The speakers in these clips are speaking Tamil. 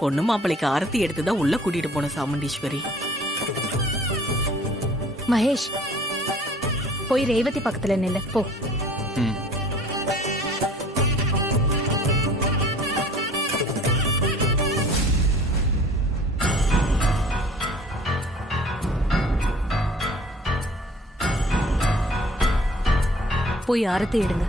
பொண்ணு மாப்பிளைக்கு ஆரத்தி எடுத்துதான் உள்ள கூட்டிட்டு போன சாமுண்டீஸ்வரி. மகேஷ், போய் ரேவதி பக்கத்துல நில்லு போ. போய் ஆரத்தி எடுங்க.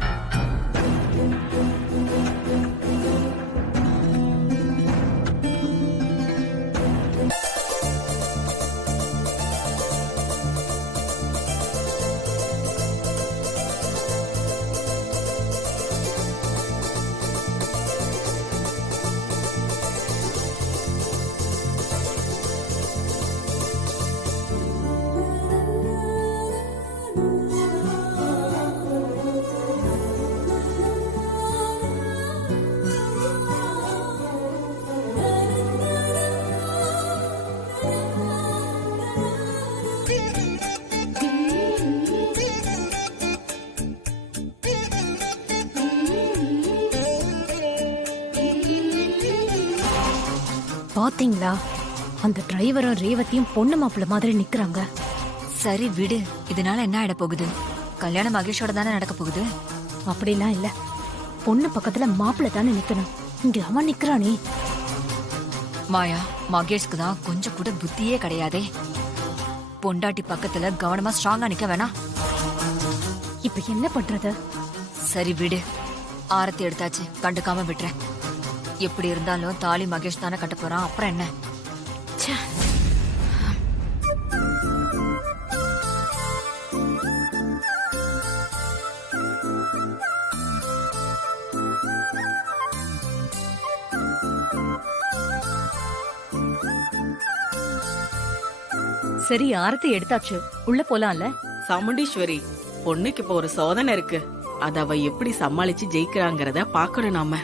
பாத்தீங்களா, அந்த டிரைவரும் ரேவதியும் பொண்ணு மாப்பிள்ள மாதிரி நிக்கிறாங்க. சரி விடு, இதனால என்ன ஆயிட போகுது? கல்யாணம் மகேஷோட தானே நடக்க போகுது. அப்படிலாம் இல்ல, பொண்ணு பக்கத்துல மாப்பிள்ள தானே நிக்கணும். இங்க அவன் நிக்கிறானே. மாயா, மகேஷ்க்கு தான் கொஞ்சம் கூட புத்தியே கிடையாதே. பொண்டாட்டி பக்கத்துல கவனமா ஸ்ட்ராங்கா நிக்க வேணா. இப்ப என்ன பண்றது? சரி விடு, ஆரத்தி எடுத்தாச்சு, கண்டுக்காம விட்டுறேன். எப்படி இருந்தாலும் தாலி மகேஷ் தானே கட்ட போறான், அப்புறம் என்ன? சரி, ஆரத்தி எடுத்தாச்சு, உள்ள போலாம்ல? சாமுண்டீஸ்வரி, பொண்ணுக்கு இப்ப ஒரு சோதனை இருக்கு. அத அவ எப்படி சமாளிச்சு ஜெயிக்கிறாங்கிறத பாக்கணும் நாம.